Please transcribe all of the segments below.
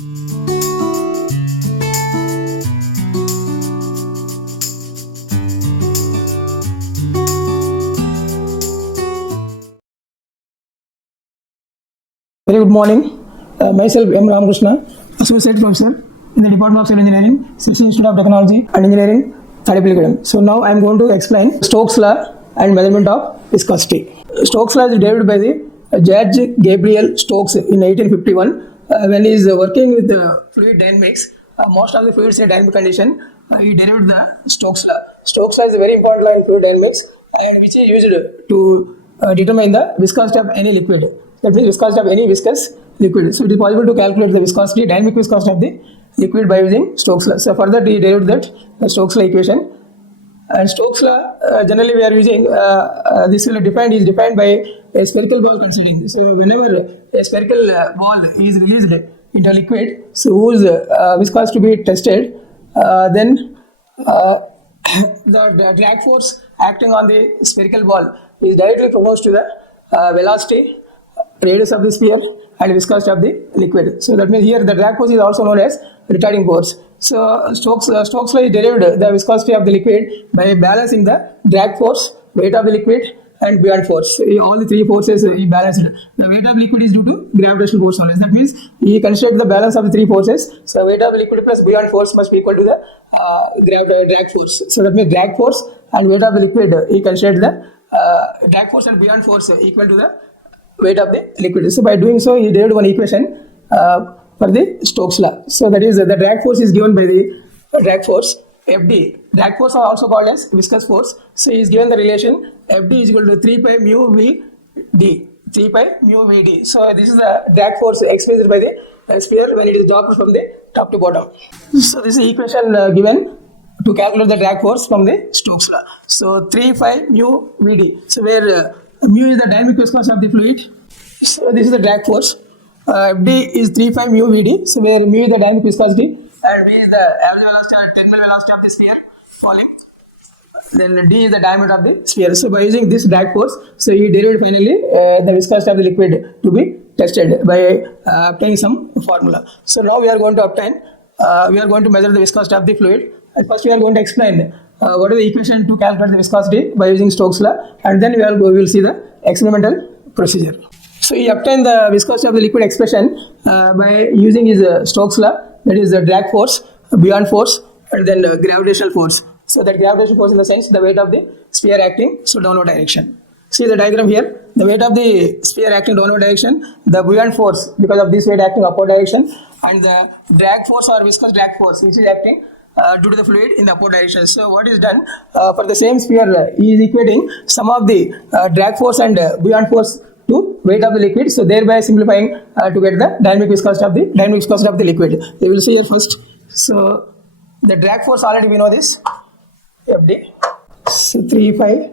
Very good morning. Myself M. Ramakrishna, Associate Professor in the Department of Civil Engineering, Section Institute of Technology and Engineering, Diploma. So now I am going to explain Stokes Law and measurement of viscosity. Stokes Law is derived by the Judge Gabriel Stokes in 1851 when he is working with the fluid dynamics. Most of the fluids in dynamic condition, he derived the Stokes Law. Stokes Law is a very important law in fluid dynamics and which is used to determine the viscosity of any liquid. That means viscosity of any viscous liquid. So it is possible to calculate the viscosity, dynamic viscosity of the liquid by using Stokes Law. So for that he derived that Stokes Law equation. And Stokes Law generally we are using this will is defined by a spherical ball considering. So whenever a spherical ball is released into a liquid, so whose viscosity to be tested, then the drag force acting on the spherical ball is directly proportional to the velocity, radius of the sphere and viscosity of the liquid. So that means here the drag force is also known as retarding force. So Stokes Law is derived the viscosity of the liquid by balancing the drag force, weight of the liquid and buoyant force. All the three forces he balanced. The weight of liquid is due to gravitational force only. That means he considered the balance of the three forces. So weight of liquid plus buoyant force must be equal to the drag force. So that means drag force and weight of the liquid, he considered the drag force and buoyant force equal to the weight of the liquid. So by doing so, he derived one equation for the Stokes Law. So that is the drag force is given by the drag force Fd. Drag force are also called as viscous force. So he is given the relation Fd is equal to 3 pi mu Vd. 3 pi mu Vd. So this is the drag force expressed by the sphere when it is dropped from the top to bottom. So this is the equation given to calculate the drag force from the Stokes Law. So 3 pi mu Vd. So where mu is the dynamic viscosity of the fluid. So this is the drag force. Fd is 3 pi mu Vd. So where mu is the dynamic viscosity and V is the average velocity or terminal velocity of the sphere falling. Then D is the diameter of the sphere. So by using this drag force, so he derived finally the viscosity of the liquid to be tested by obtaining some formula. So now we are going to obtain, we are going to measure the viscosity of the fluid. And first we are going to explain what is the equation to calculate the viscosity by using Stokes Law, and then we will see the experimental procedure. So he obtained the viscosity of the liquid expression by using his Stokes Law, that is the drag force, buoyant force and then gravitational force. So that gravitational force in the sense the weight of the sphere acting so downward direction. See the diagram here, the weight of the sphere acting downward direction, the buoyant force because of this weight acting upward direction, and the drag force or viscous drag force which is acting due to the fluid in the upward direction. So what is done for the same sphere, he is equating sum of the drag force and buoyant force to weight of the liquid. So thereby simplifying to get the dynamic viscosity of the liquid. We will see here first. So the drag force already we know this Fd. So 3 pi.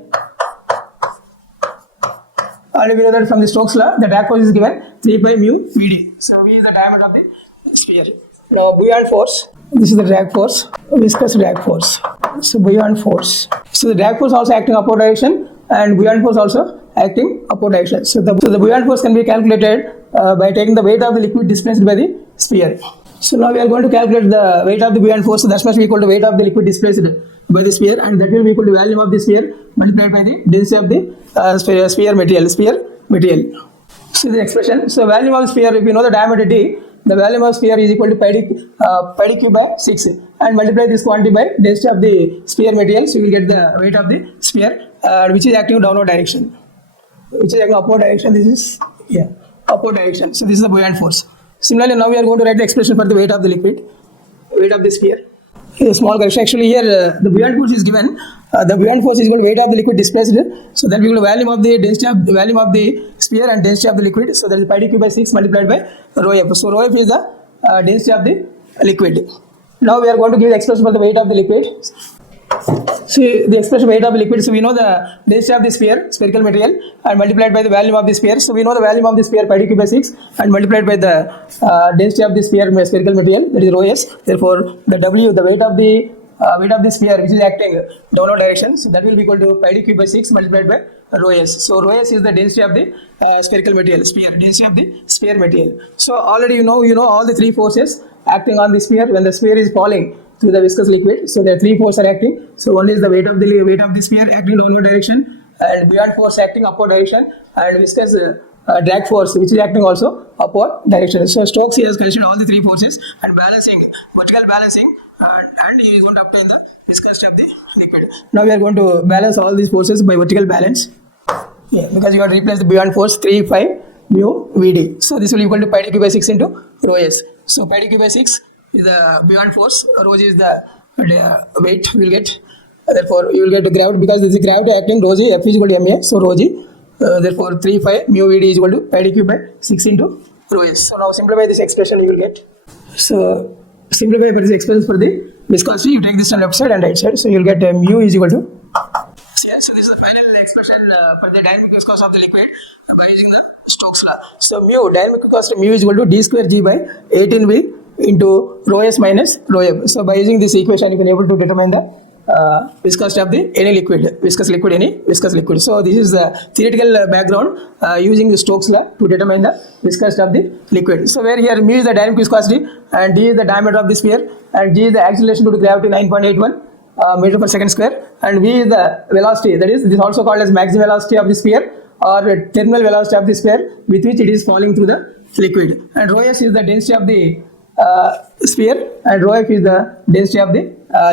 Already we know that from the Stokes Law the drag force is given 3 pi mu Vd. So V is the diameter of the sphere. Now buoyant force, this is the drag force, viscous drag force. So buoyant force. So the drag force also acting upward direction and buoyant force also acting upward direction. So the buoyant force can be calculated by taking the weight of the liquid displaced by the sphere. So now we are going to calculate the weight of the buoyant force. So that must be equal to weight of the liquid displaced by the sphere, and that will be equal to volume of the sphere multiplied by the density of the sphere material. See the expression. So volume of the sphere, if you know the diameter d, the volume of sphere is equal to pi d cube by 6 and multiply this quantity by density of the sphere material. So you will get the weight of the sphere which is acting downward direction. Which is acting upward direction. This is upward direction. So this is the buoyant force. Similarly, now we are going to write the expression for the weight of the liquid, weight of the sphere. A small correction. Actually, here the buoyant force is given. The buoyant force is equal to weight of the liquid displaced. So that we will volume of the density of volume of the sphere and density of the liquid. So that is pi d cube by 6 multiplied by rho f. So rho f is the density of the liquid. Now we are going to give the expression for the weight of the liquid. See the expression weight of the liquid. So we know the density of the sphere, spherical material, and multiplied by the volume of the sphere. So we know the volume of the sphere pi d cube by 6 and multiplied by the density of the sphere, spherical material, that is rho s. Therefore the W, the weight of the sphere which is acting downward direction, so that will be equal to pi d cube by 6 multiplied by rho s. So rho s is the density of the spherical material, sphere, density of the sphere material. So already you know all the three forces acting on the sphere when the sphere is falling through the viscous liquid. So there are three forces are acting. So one is the weight of the sphere acting downward direction, and buoyant force acting upward direction, and viscous drag force which is acting also upward direction. So Stokes has considered all the three forces and balancing, vertical balancing, and he is going to obtain the viscosity of the liquid. Now we are going to balance all these forces by vertical balance. Yeah, because you have to replace the buoyant force 3 5 mu Vd. So this will equal to pi d q by 6 into rho s. So pi d q by 6 is the buoyant force, rho g is the weight we will get. Therefore you will get the gravity, because this is gravity acting, rho g, F is equal to ma, so rho g. Therefore 3 5 mu Vd is equal to pi d q by 6 into rho s. So now simplify this expression you will get. So simplify for this expression for the viscosity, you take this on left side and right side. So you will get mu is equal to. So this is the final expression for the dynamic viscosity of the liquid by using the Stokes law. So mu, dynamic viscosity mu is equal to d square g by 18v into rho s minus rho f. So by using this equation you can able to determine the viscosity of the any liquid, viscous liquid, any viscous liquid. So this is the theoretical background using the Stokes law to determine the viscosity of the liquid. So where here mu is the dynamic viscosity and d is the diameter of the sphere and g is the acceleration due to gravity 9.81 meter per second square, and v is the velocity, that is, this is also called as maximum velocity of the sphere or terminal velocity of the sphere with which it is falling through the liquid, and rho s is the density of the sphere and rho f is the density of the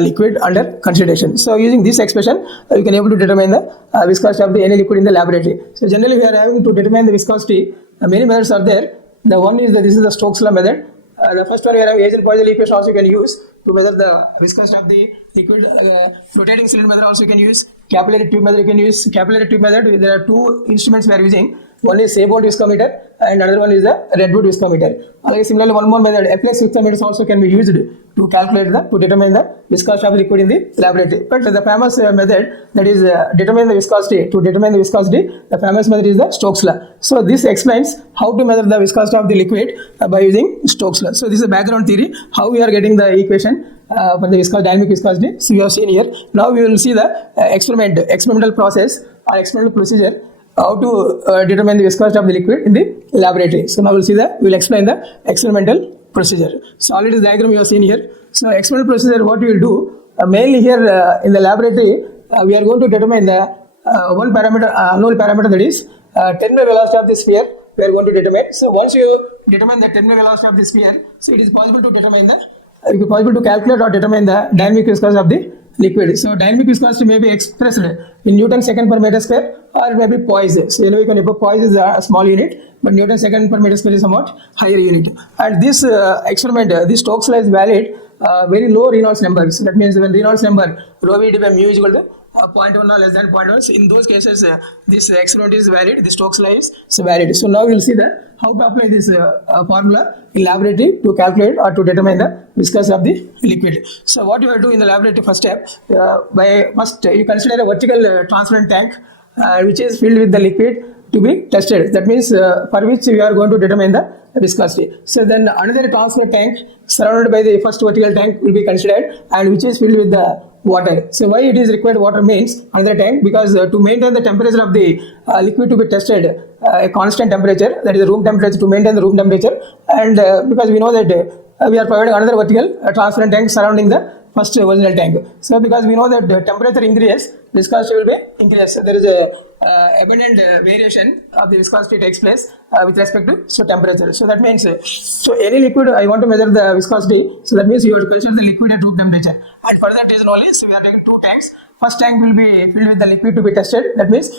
liquid under consideration. So using this expression you can able to determine the viscosity of the any liquid in the laboratory. So generally we are having to determine the viscosity. Many methods are there. The one is that this is the Stokes law method. The first one we are having Agent-Poisson equation also you can use to measure the viscosity of the liquid. Rotating cylinder method also you can use. Capillary tube method you can use. Capillary tube method, there are two instruments we are using. One is Seibold viscometer and another one is the Redwood viscometer. Similarly, one more method, FLX viscometers also can be used to calculate to determine the viscosity of the liquid in the laboratory. But the famous method, that is determine the viscosity, the famous method is the Stokes law. So this explains how to measure the viscosity of the liquid by using Stokes law. So this is a background theory, how we are getting the equation for the dynamic viscosity. So we have seen here. Now we will see the experimental process or experimental procedure, how to determine the viscosity of the liquid in the laboratory. So now we will explain the experimental procedure. So already the diagram you have seen here. So experimental procedure, what we will do, mainly here in the laboratory, we are going to determine the one parameter, unknown parameter, that is terminal velocity of the sphere. We are going to determine. So once you determine the terminal velocity of the sphere, so it is possible to determine calculate or determine the dynamic viscosity of the liquid. So dynamic viscosity may be expressed in Newton second per meter square or maybe poise. So you can poise is a small unit, but Newton second per meter square is somewhat higher unit. And this experiment, this Stokes law is valid very low Reynolds numbers. That means when Reynolds number rho v by mu is equal to 0.1 or less than 0.1. So in those cases, this experiment is valid. The Stokes law is valid. So now we will see that how to apply this formula in laboratory to calculate or to determine the viscosity of the liquid. So what you have to do in the laboratory first step, first you consider a vertical transparent tank which is filled with the liquid to be tested. That means for which we are going to determine the viscosity. So then another transparent tank surrounded by the first vertical tank will be considered and which is filled with the water. So why it is required water means another tank, because to maintain the temperature of the liquid to be tested, a constant temperature, that is the room temperature, to maintain the room temperature, and because we know that we are providing another vertical transparent tank surrounding the first original tank. So because we know that the temperature increases, viscosity will be increased. So there is a abundant variation of the viscosity takes place with respect to temperature. So that means so any liquid I want to measure the viscosity. So that means you have to consider the liquid at room temperature. And for that reason only, so we are taking two tanks. First tank will be filled with the liquid to be tested. That means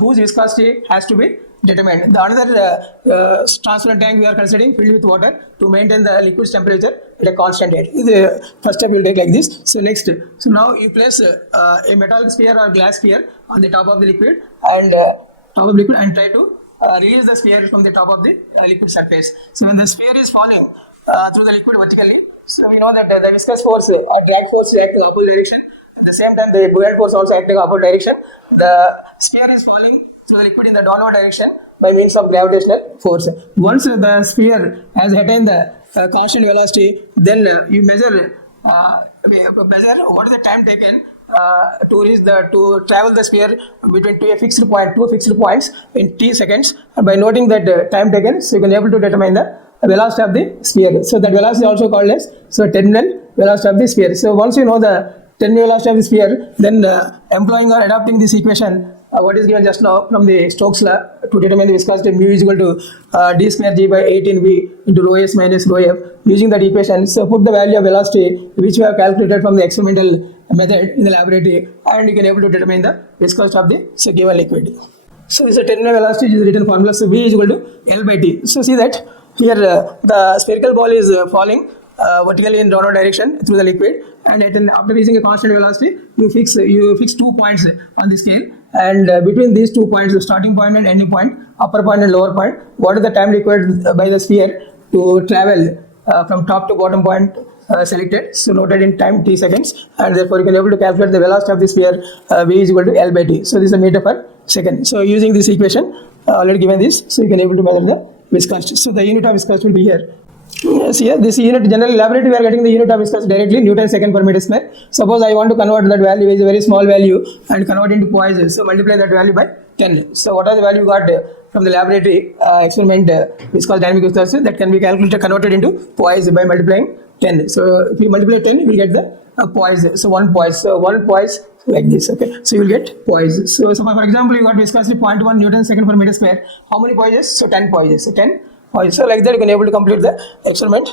whose viscosity has to be determined. The another transparent tank we are considering filled with water to maintain the liquid's temperature at a constant rate. The first step will take like this. So next, so now you place a metallic sphere or glass sphere on the top of the liquid and try to release the sphere from the top of the liquid surface. So when the sphere is falling through the liquid vertically, so we know that the viscous force or drag force is acting opposite direction. At the same time, the buoyant force also acting opposite direction. The sphere is falling through the liquid in the downward direction by means of gravitational force. Once the sphere has attained the constant velocity, then you measure what is the time taken to travel the sphere between two fixed points in t seconds. And by noting that time taken, so you can able to determine the velocity of the sphere. So that velocity is also called as terminal velocity of the sphere. So once you know the terminal velocity of the sphere, then employing or adapting this equation, what is given just now from the Stokes law, to determine the viscosity mu is equal to d square g by 18v into rho s minus rho f. Using that equation, so put the value of velocity which we have calculated from the experimental method in the laboratory, and you can able to determine the viscosity of the given liquid. So this is a terminal velocity, is written formula. So v is equal to L by T. So see that here the spherical ball is falling vertically in downward direction through the liquid, and after reaching a constant velocity, you fix 2 points on the scale, and between these 2 points, the starting point and ending point, upper point and lower point, what is the time required by the sphere to travel from top to bottom point selected, so noted in time t seconds, and therefore you can able to calculate the velocity of the sphere v is equal to L by T. So this is a meter per second. So using this equation already given this, so you can able to measure the viscosity. So the unit of viscosity will be here. Yes, here this unit, generally laboratory we are getting the unit of viscosity directly, Newton second per meter square. Suppose I want to convert that value, is a very small value, and convert into poise, so multiply that value by 10. So what are the value got from the laboratory experiment, viscosity dynamic viscosity, that can be calculated, converted into poise by multiplying 10. So if you multiply 10, you will get the poise. So one poise like this. Okay, so you will get poise. So for example, you got viscosity 0.1 Newton second per meter square. How many poises? So 10 poises. So 10 poises. So like that you can able to complete the experiment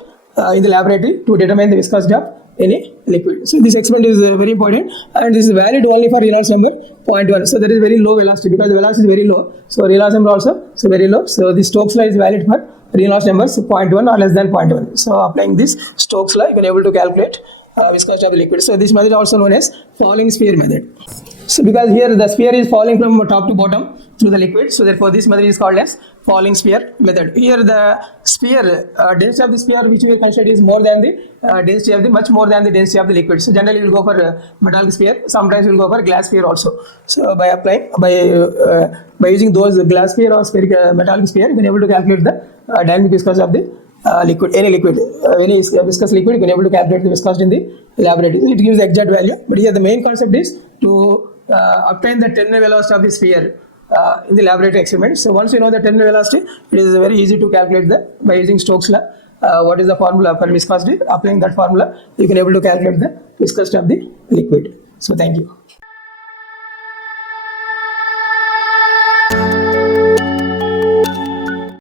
in the laboratory to determine the viscosity of any liquid. So this experiment is very important, and this is valid only for Reynolds number 0.1. So there is very low velocity, because the velocity is very low. So Reynolds number also so very low. So the Stokes law is valid for Reynolds numbers 0.1 or less than 0.1. So applying this Stokes law, you can able to calculate viscosity of the liquid. So this method is also known as falling sphere method. So because here the sphere is falling from top to bottom through the liquid, so therefore this method is called as falling sphere method. Here the sphere, density of the sphere which we consider is more than the density of the, much more than the density of the liquid. So generally we will go for metallic sphere, sometimes we will go for glass sphere also. So by applying, by using those glass sphere or spherical metallic sphere, you can able to calculate the dynamic viscosity of the liquid, any viscous liquid, you can able to calculate the viscosity in the laboratory. It gives the exact value, but here the main concept is to obtain the terminal velocity of the sphere in the laboratory experiment. So once you know the terminal velocity, it is very easy to calculate by using Stokes law. What is the formula for viscosity? Applying that formula, you can able to calculate the viscosity of the liquid. So thank you.